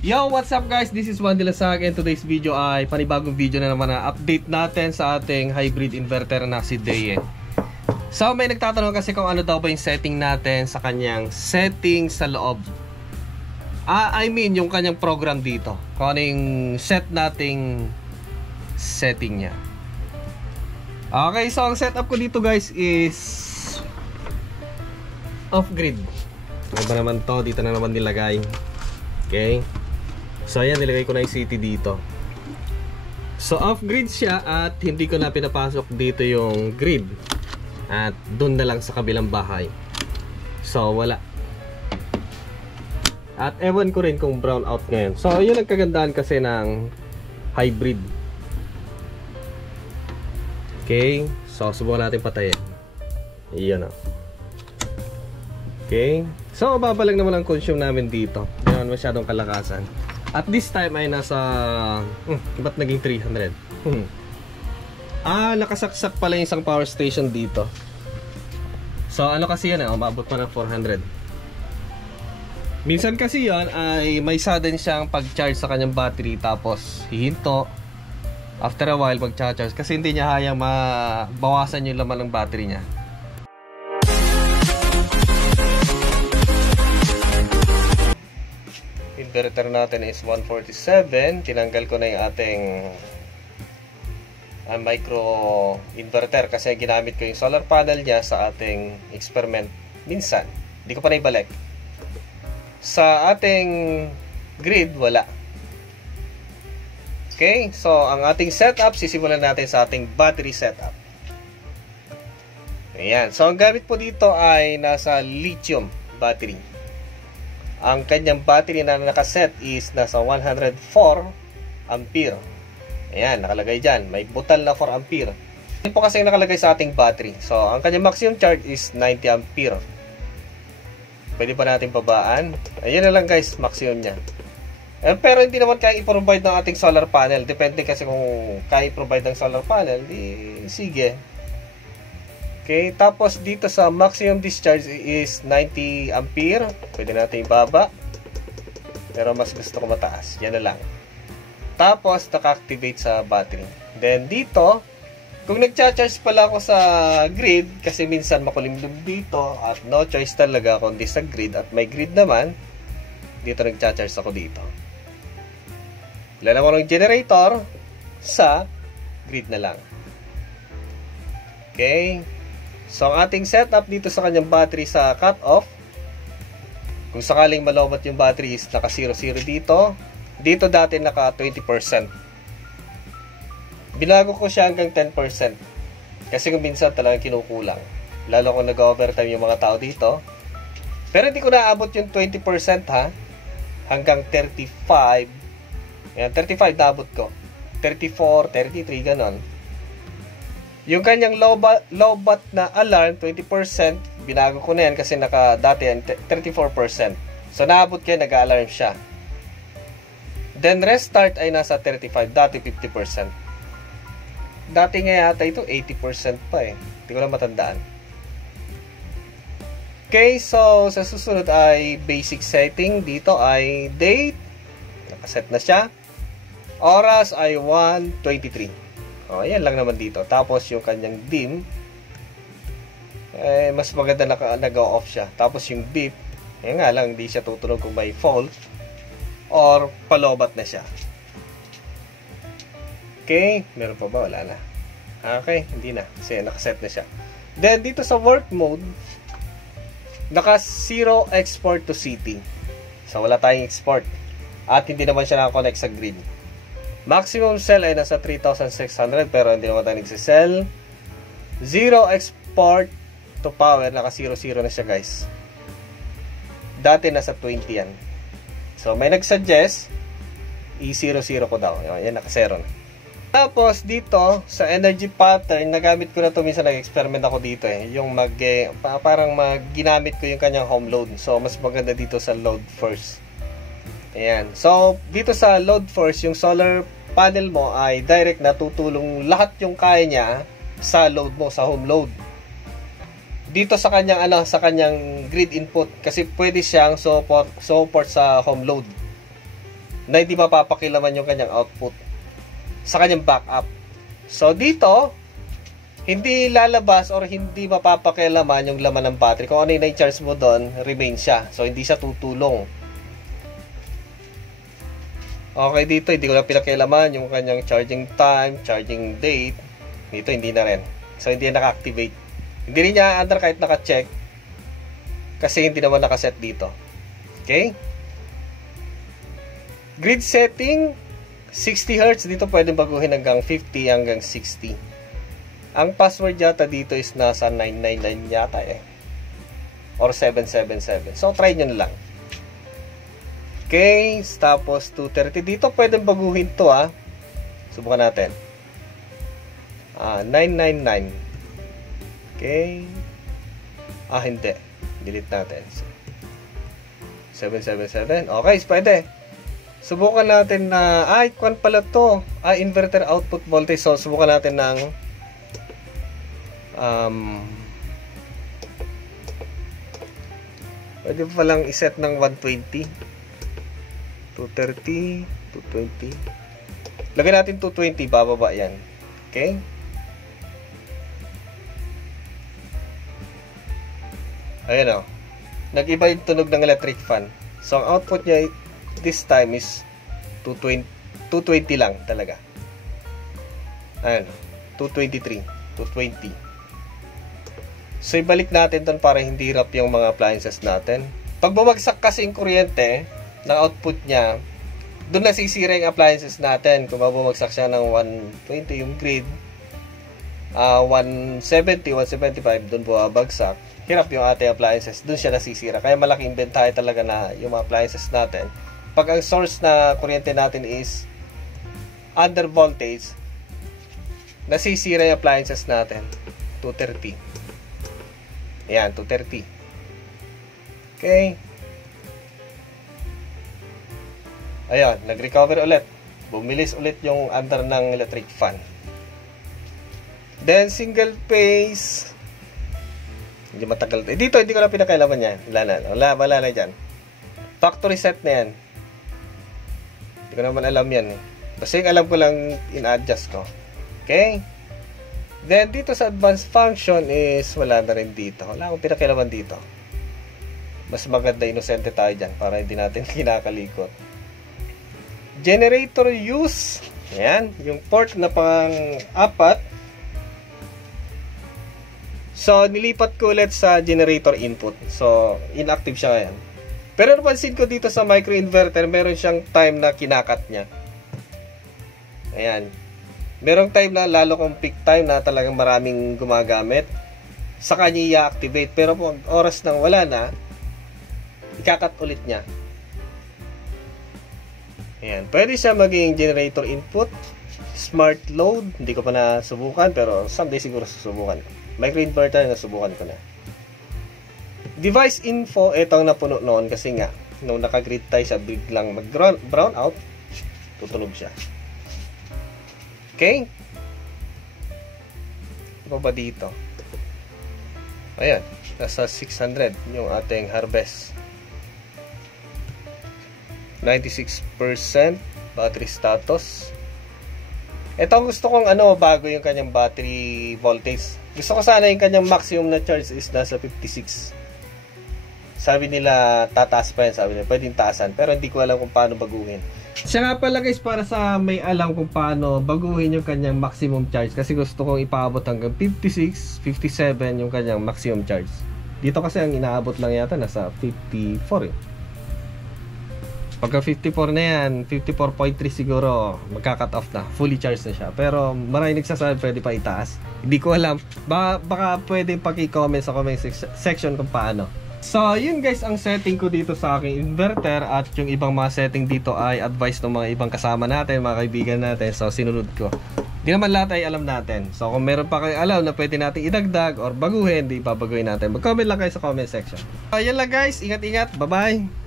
Yo, what's up guys? This is Juan de la Saga and today's video ay panibagong video na naman na update natin sa ating hybrid inverter na si Deye. So may nagtatanong kasi kung ano daw ba yung setting natin sa kanyang setting sa loob. I mean yung kanyang program dito. Kung ano yung set nating setting niya. Okay, so ang setup ko dito guys is off-grid. Ano ba naman to? Dito na naman nilagay. Okay. So ayan, nilagay ko na yung city dito. So off-grid siya at hindi ko na pinapasok dito yung grid. At doon na lang sa kabilang bahay. So wala. At ewan ko rin kung brown out ngayon. So yun ang kagandahan kasi ng hybrid. Okay. So subukan natin patayin. Iyan o. Okay. So babalang naman ang consume namin dito. Hindi naman masyadong kalakasan. At this time ay nasa ba't naging 300? Nakasaksak pala yung isang power station dito. So ano kasi yan umabot pa ng 400. Minsan kasi yan ay may sudden siyang pag-charge sa kanyang battery. Tapos hihinto. After a while mag-charge kasi hindi niya hayang mabawasan yung laman ng battery niya. Inverter natin is 147. Tinanggal ko na yung ating micro inverter kasi ginamit ko yung solar panel niya sa ating experiment minsan. Hindi ko pa naibalik. Sa ating grid, wala. Okay, so ang ating setup, sisimulan natin sa ating battery setup. Ayan, so ang gamit po dito ay nasa lithium battery. Ang kanyang battery na nakaset is nasa 104 ampere. Ayan, nakalagay dyan. May butal na 4 ampere. Yan po kasi nakalagay sa ating battery. So, ang kanyang maximum charge is 90 ampere. Pwede pa natin babaan. Ayan na lang guys, maximum niya. Pero hindi naman kaya i-provide ng ating solar panel. Depende kasi kung kaya i-provide ng solar panel, di sige. Okay, tapos dito sa maximum discharge is 90 ampere. Pwede natin ibaba. Pero mas gusto ko mataas. Yan na lang. Tapos naka-activate sa battery. Then dito, kung nagcha-charge pala ako sa grid, kasi minsan makulimlim dito at no choice talaga kundi sa grid at may grid naman, dito nagcha-charge ako dito. Lalagyan ko ng generator sa grid na lang. Okay. So, ang ating setup dito sa kanyang battery sa cut-off, kung sakaling malobat yung battery is naka 0-0 dito. Dito dati naka 20%. Binago ko siya hanggang 10%. Kasi kung minsan talagang kinukulang. Lalo kung nag-overtime yung mga tao dito. Pero hindi ko naabot yung 20% ha. Hanggang 35. Yan, 35 naabot ko. 34, 33, ganon. Yung kanyang low-bat na alarm, 20%, binago ko na yan kasi dati yan, 34%. So, naabot kayo, nag-alarm siya. Then, restart ay nasa 35, dati 50%. Dati nga yata ito, 80% pa eh. Hindi ko na matandaan. Okay, so, sa susunod ay basic setting. Dito ay date. Nakaset na siya. Oras ay 1:23. Oh, ayan lang naman dito. Tapos yung kanyang dim, mas maganda nag-off siya. Tapos yung beep, nga lang, hindi siya tutunog kung may fault or palobat na siya. Okay, meron pa ba? Wala na. Okay, hindi na. Kasi nakaset na siya. Then, dito sa work mode, naka 0 export to city. So, wala tayong export. At hindi naman siya nakakonect sa grid. Maximum sell ay nasa 3,600 pero hindi naman tayo nagsisell. 0 export to power, naka 0-0 na siya guys. Dati nasa 20 yan. So may nagsuggest i-0-0 ko daw. Yan, naka 0 na. Tapos dito sa energy pattern, nagamit ko na to, minsan nag-experiment ako dito yung parang ginamit ko yung kanyang home load. So mas maganda dito sa load first. Ayan. So, dito sa load first, yung solar panel mo ay direct na tutulong lahat yung kaya niya sa load mo, sa home load. dito sa kanyang sa kanyang grid input kasi pwede siyang support sa home load. na hindi mapapakilaman yung kanyang output sa kanyang backup. So dito, hindi lalabas or hindi mapapakilaman yung laman ng battery. Kung ano yung na-charge mo doon, remain siya. So hindi siya tutulong. Okay, dito hindi ko na pinakilaman yung kanyang charging time, charging date. Dito hindi na rin. So hindi na naka-activate. Hindi rin niya under kahit naka-check kasi hindi naman naka-set dito. Okay? Grid setting 60 Hz. Dito pwede baguhin hanggang 50 hanggang 60. Ang password yata dito is nasa 999 yata eh. Or 777. So try nyo na lang. Okay, tapos 230. Dito pwedeng baguhin to ah. Subukan natin. 999. Okay. Hindi. Delete natin. 777. Okay, pwede. Subukan natin na, kwan pala to. Inverter output voltage. So, subukan natin ng pwede pa lang iset ng 120. 230, 220. Lagyan natin 220, bababa yan. Okay? Ayan o. Nag-iba yung tunog ng electric fan. So, ang output niya this time is 220 lang talaga. Ayan o. 223, 220. So, ibalik natin doon para hindi hirap yung mga appliances natin. Pag bumagsak kasi yung kuryente ng output niya, doon nasisira yung appliances natin. Kung bumagsak siya ng 120 yung grid, 170, 175, doon bumabagsak. Hirap yung ating appliances. Doon siya nasisira. Kaya malaking bentahe talaga na yung mga appliances natin. Pag ang source na kuryente natin is under voltage, nasisira yung appliances natin. 230. Ayan, 230. Okay. Ayan, nag-recover ulit. Bumilis ulit yung under ng electric fan. Then, single phase. Hindi matagal. Dito, hindi ko na pinakailaman yan. Wala na dyan. Factory set na yan. Hindi ko naman alam yan. Kasi alam ko lang in-adjust ko. Okay? Then, dito sa advanced function is wala na rin dito. Wala akong pinakailaman dito. Mas maganda inosente tayo dyan para hindi natin kinakalikot. Generator use. Ayan, yung port na pang-apat. So, nilipat ko ulit sa generator input. So, inactive siya ngayon. Pero napansin ko dito sa microinverter, meron siyang time na kinakat niya. Ayan. Merong time na, lalo kung peak time na talagang maraming gumagamit, sa kanya i-activate. Pero kung oras nang wala na, ikakat ulit niya. Ayan. Pwede siya maging generator input, smart load, hindi ko pa nasubukan, pero someday siguro susubukan. Microinverter, nasubukan ko na. Device info, itong napuno noon kasi nga, nung nakagrid tayo siya, biglang mag-brown out, tutunog siya. Okay? Ano ba dito? Ayan, nasa 600 yung ating harvest. 96% battery status. Ito ang gusto kong bago yung kanyang battery voltage. Gusto ko sana yung kanyang maximum na charge is nasa 56. Sabi nila tataas pa yan, sabi nila pwedeng taasan, pero hindi ko alam kung paano baguhin. Siya nga pala guys, para sa may alam kung paano baguhin yung kanyang maximum charge, kasi gusto kong ipaabot hanggang 56, 57 yung kanyang maximum charge. Dito kasi ang inaabot lang yata nasa 54 eh. Pagka 54 na yan, 54.3 siguro, magka-cut off na. Fully charged na siya. Pero maraming nagsasabi pwede pa itaas. Hindi ko alam. Baka pwede paki-comment sa comment section kung paano. So, yun guys ang setting ko dito sa aking inverter. At yung ibang mga setting dito ay advice ng mga ibang kasama natin, mga kaibigan natin. So, sinunod ko. Di naman lahat ay alam natin. So, kung meron pa kayo alam na pwede natin idagdag or baguhin, di babaguhin natin. Mag-comment lang kayo sa comment section. So, yun lang guys. Ingat-ingat. Bye-bye.